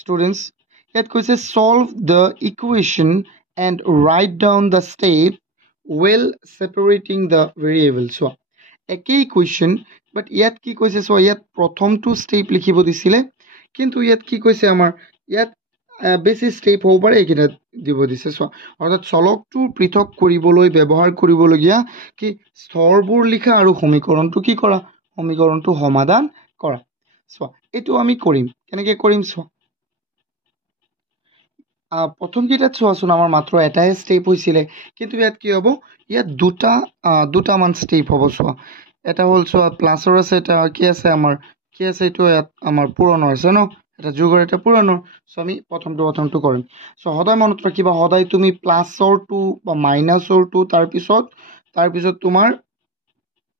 students, ইয়াত কৈছে solve the equation and write down the step while separating the variables. So একেই equation বাট ইয়াত কি কৈছে চ ইয়াত প্ৰথমটো ষ্টেপ লিখিব দিছিলে কিন্তু ইয়াত কি কৈছে আমাৰ ইয়াত বেছি ষ্টেপ হ'ব পাৰে এইকেইটা দিব দিছে চ অৰ্থাৎ চলকটো পৃথক কৰিবলৈ ব্যৱহাৰ কৰিবলগীয়া কি স্তৰবোৰ লিখা আৰু সমীকৰণটো কি কৰা সমীকৰণটো সমাধান কৰা চ এইটো আমি কৰিম কেনেকৈ কৰিম চ প্ৰথম কেইটাত চোৱাচোন আমাৰ মাত্ৰ এটাই ষ্টেপ হৈছিলে কিন্তু ইয়াত কি হ'ব ইয়াত দুটামান ষ্টেপ হ'ব চোৱা এটা হ'ল চোৱা প্লাছৰ আছে এটা কি আছে আমাৰ কি আছে এইটো ইয়াত আমাৰ পূৰণৰ আছে ন এটা যোগৰ এটা পূৰণৰ চ' আমি প্ৰথমটো কৰিম চ' সদায় মনত ৰাখিবা সদায় তুমি প্লাছৰটো বা মাইনাছৰটো তাৰপিছত তোমাৰ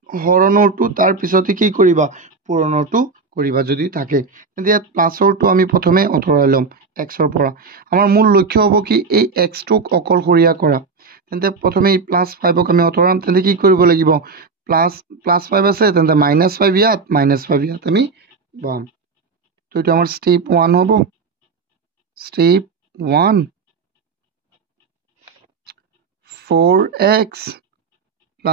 হৰণৰটো তাৰপিছতে কি কৰিবা পূৰণৰটো কৰিবা যদি থাকে তেন্তে ইয়াত প্লাছৰটো আমি প্ৰথমে আঁতৰাই ল'ম এক্সৰ পৰা আমাৰ মূল লক্ষ্য হ'ব কি এই এক্সটোক অকলশৰীয়া কৰা তেন্তে প্ৰথমে এই +5ক আমি আঁতৰাম তেন্তে কি কৰিব লাগিব +5 আছে তেন্তে -5 ইয়াত আমি বহাম তো এইটো আমাৰ ষ্টেপ 1 হ'ব ষ্টেপ 1 4x +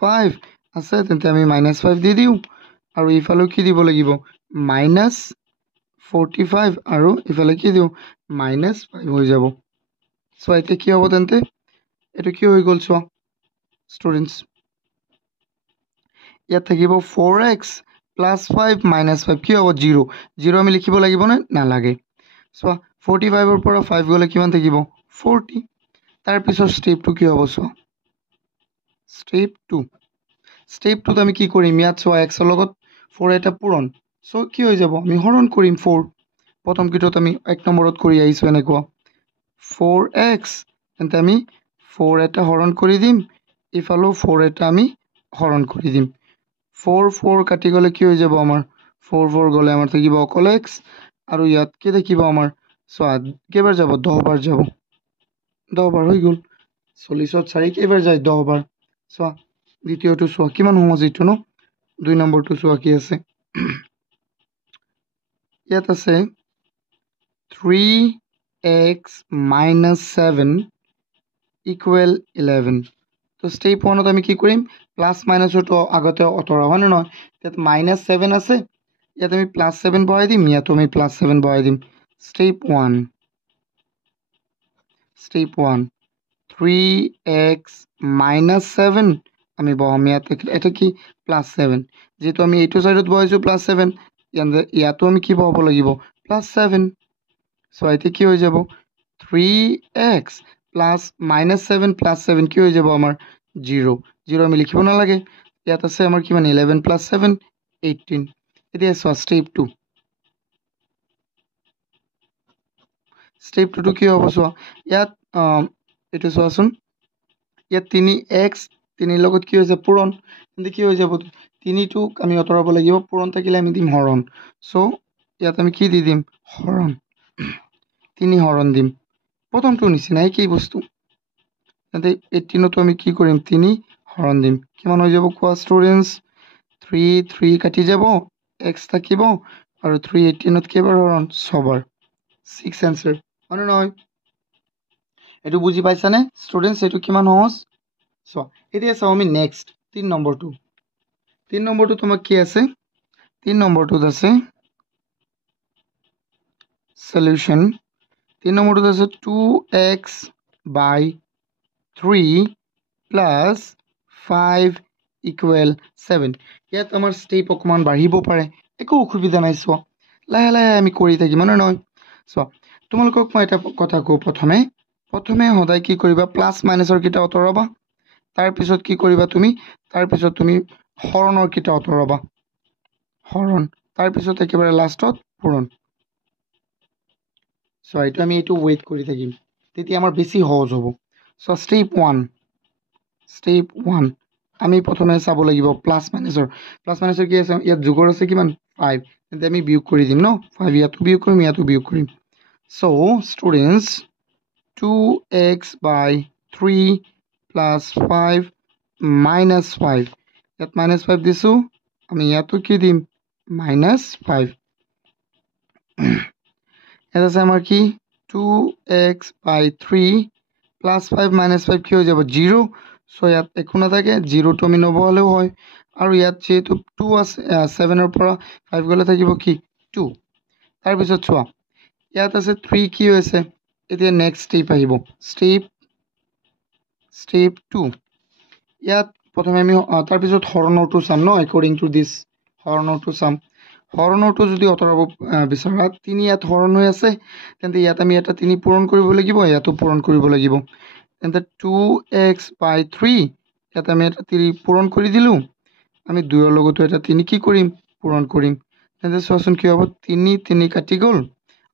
5 আছে তেন্তে আমি -5 দি দিওঁ আৰু ইফালে কি দিব লাগিব -45 আৰু ইফালে কি দিওঁ -5 হৈ যাব চ' এতিয়া কি হ'ব তেন্তে এইটো কি হৈ গ'ল চোৱা ষ্টুডেণ্টছ ইয়াত থাকিব 4x + 5 -5 কি হ'ব 0 আমি লিখিব লাগিবনে নালাগে চোৱা 45ৰ পৰা 5 গ'লে কিমান থাকিব 40 তাৰপিছত ষ্টেপটো কি হ'ব চোৱা ষ্টেপ 2ত আমি কি কৰিম ইয়াত চোৱা এক্সৰ লগত 4 এটা পূৰণ চ' কি হৈ যাব আমি হৰণ কৰিম 4 প্ৰথম কেইটাত আমি 1 নম্বৰত কৰি আহিছোঁ এনেকুৱা 4x তেন্তে আমি 4 এটা হৰণ কৰি দিম ইফালেও 4 এটা আমি হৰণ কৰি দিম 4 কাটি গ'লে কি হৈ যাব আমাৰ 4 গ'লে আমাৰ থাকিব অকল x আৰু ইয়াত কি থাকিব আমাৰ চোৱা কেইবাৰ যাব 10 বাৰ যাব 10 বাৰ হৈ গ'ল 40ত 4 কেইবাৰ যায় 10 বাৰ চোৱা দ্বিতীয়টো চোৱা কিমান সহজ এইটো ন 2 নম্বৰটো চোৱা কি আছে ইয়াত আছে 3x - 7 = 11 তো ষ্টেপ 1ত আমি কি কৰিম প্লাছ মাইনাছৰটো আগতে আঁতৰাও হয় নে নহয় ইয়াত -7 আছে ইয়াত আমি +7 বহাই দিম ইয়াতো আমি +7 বহাই দিম ষ্টেপ 1 3x - 7 আমি বহাম ইয়াত এটা কি +7 যেহেতু আমি এইটো চাইডত বহাইছোঁ +7 ইয়াতো আমি কি বহাব লাগিব +7 চ' এতিয়া কি হৈ যাব 3x + -7 কি হৈ যাব আমাৰ 0 আমি লিখিব নালাগে ইয়াত আছে আমাৰ কিমান 11 + 7 18 এতিয়া চোৱা ষ্টেপ 2 কি হ'ব চোৱা ইয়াত এইটো চোৱাচোন ইয়াত 3x 3 লগত কি হৈছে পূৰণ কিন্তু কি হৈ যাব 3টোক আমি আঁতৰাব লাগিব পূৰণ থাকিলে আমি দিম হৰণ চ' ইয়াত আমি কি দি দিম হৰণ 3 হৰণ দিম প্ৰথমটো নিচিনা একেই বস্তু তেন্তে 18তো আমি কি কৰিম 3 হৰণ দিম কিমান হৈ যাব কোৱা ষ্টুডেণ্টছ 3 কাটি যাব x থাকিব আৰু 3 18ত কেইবাৰ হৰণ 6 বাৰ 6 এনচাৰ হয় নহয় এইটো বুজি পাইছানে ষ্টুডেণ্টছ এইটো কিমান সহজ চোৱা এতিয়া চাওঁ আমি নেক্সট 3 নম্বৰটো তোমাক কি আছে 3 নম্বৰটোত আছে সলিউশ্যন 3 নম্বৰটোত আছে 2x / 3 + 5 = 7 ইয়াত আমাৰ ষ্টেপ অকণমান বাঢ়িব পাৰে একো অসুবিধা নাই চোৱা লাহে লাহে আমি কৰি থাকিম মানে নহয় চোৱা তোমালোকক মই এটা কথা কওঁ প্ৰথমে সদায় কি কৰিবা প্লাছ মাইনাছৰ কেইটা আঁতৰাবা তাৰপিছত কি কৰিবা তুমি হৰণৰ কেইটা আঁতৰাবা হৰণ তাৰপিছত একেবাৰে লাষ্টত পূৰণ চ' এইটো ৱেইট কৰি থাকিম তেতিয়া আমাৰ বেছি সহজ হ'ব চ' ষ্টেপ 1 আমি প্ৰথমে চাব লাগিব প্লাছ মাইনাছৰ কি আছে ইয়াত যোগৰ আছে কিমান 5 তেন্তে আমি বিয়োগ কৰি দিম ন 5 ইয়াতো বিয়োগ কৰিম চ' ষ্টুডেণ্টছ 2x / 3 + 5 - 5 ইয়াত -5 দিছোঁ আমি ইয়াতো কি দিম -5 ইয়াত আছে আমাৰ কি 2x/3 প্লাছ 5 মাইনাছ 5 কি হৈ যাব 0 সো ইয়াত একো নাথাকে 0 টো আমি নবহালেও হয় আৰু ইয়াত যেহেতু 2 আছে 7 ৰ পৰা 5 গলে থাকিব কি 2 তাৰপিছত চোৱা ইয়াত আছে 3 কি হৈছে এতিয়া নেক্সট স্টেপ আহিব স্টেপ 2 ইয়াত প্ৰথমে আমি তাৰপিছত হৰণৰটো চাম ন একৰ্ডিং টু দিস হৰণৰটো চাম হৰণৰটো যদি অতৰাব বিচাৰা 3 ইয়াত হৰণ হৈ আছে তেন্তে ইয়াত আমি এটা 3 পূৰণ কৰিব লাগিব ইয়াতো পূৰণ কৰিব লাগিব তেন্তে 2x/3 ইয়াত আমি এটা 3 পূৰণ কৰি দিলো আমি 2 ৰ লগতো এটা 3 কি কৰিম পূৰণ কৰিম তেন্তে চোৱাচোন কি হ'ব 3 কাটি গ'ল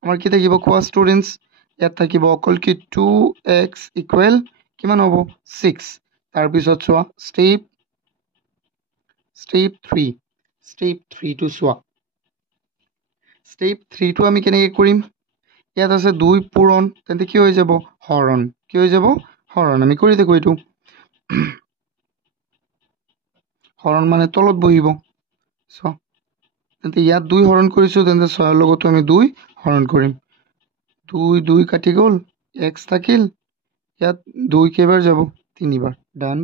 আমাৰ কি থাকিব কোৱা ষ্টুডেন্টস ইয়াত থাকিব অকল কি 2x ইকুৱেল কিমান হ'ব 6 তাৰপিছত চোৱা স্টেপ 3 টো চোৱা স্টেপ 3 টো আমি কেনেকৈ কৰিম ইয়াত আছে 2 পূৰণ তেন্তে কি হৈ যাব হৰণ কি হৈ যাব হৰণ আমি কৰি দেখো এইটো হৰণ মানে তলত বহিব চোৱা তেন্তে ইয়াত 2 হৰণ কৰিছো তেন্তে 6 ৰ লগতো আমি 2 হৰণ কৰিম 2 কাটি গ'ল x থাকিল ইয়াত 2 কেইবাৰ যাব 3 বাৰ ডান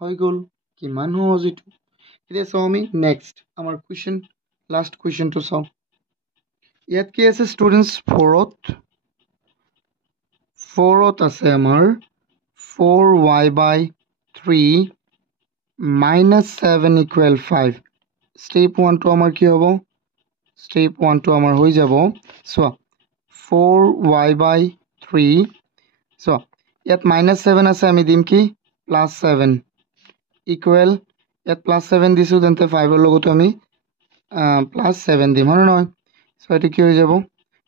হৈ গ'ল কিমান সহজ এইটো এতিয়া চাও আমি নেক্সট আমাৰ কোৱেশ্চন লাষ্ট কোৱেশ্চনটো চাও ইয়াত কি আছে ষ্টুডেন্টস 4ত আছে আমাৰ 4y/3 minus 7 equal 5 step 1 টো আমাৰ কি হ'ব step 1 টো আমাৰ হৈ যাব চোৱা 4y/3 চোৱা ইয়াত -7 আছে আমি দিম কি +7 equal ইয়াত +7 দিছো তেন্তে 5 ৰ লগতো আমি +7 দিম হয় নহয় সো এটো কি হৈ যাব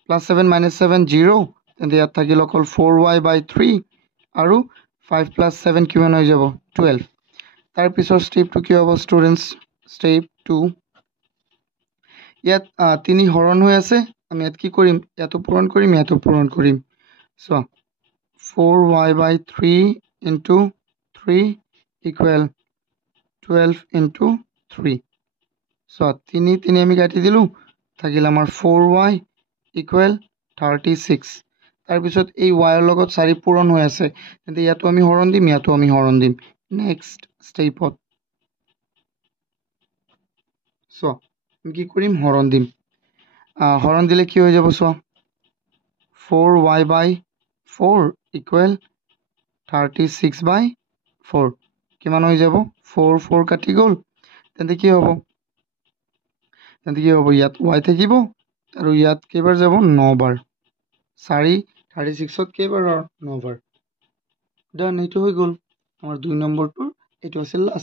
+7 -7 0 তেন্তে ইয়াত থাকিল অকল 4y/3 আৰু 5 + 7 কিমান হৈ যাব 12 তাৰ পিছৰ স্টেপটো কি হ'ব ষ্টুডেন্টস স্টেপ 2 ইয়াত 3 হৰণ হৈ আছে আমি ইয়াত কি কৰিম ইয়াতো পূৰণ কৰিম so 4y/3 into 3 equal 12 into 3 so 3 আমি কাটি দিলো থাকিল আমাৰ 4y equal 36 তাৰ পিছত এই y ৰ লগত 4 পূৰণ হৈ আছে তেন্তে ইয়াতো আমি হৰণ দিম নেক্সট স্টেপত সো আমি কি কৰিম হৰণ দিম হৰণ দিলে কি হৈ যাব সো 4y/4 equal 36/4 কিমান হৈ যাব 4 কাটি গ'ল তেন্তে কি হ'ব ইয়াত y থাকিব আৰু ইয়াত কেইবাৰ যাব 9 বাৰ 4 36ত কেইবাৰ 9 বাৰ ডান এইটো হৈ গ'ল আমাৰ 2 নম্বৰটো এইটো আছিল লাষ্ট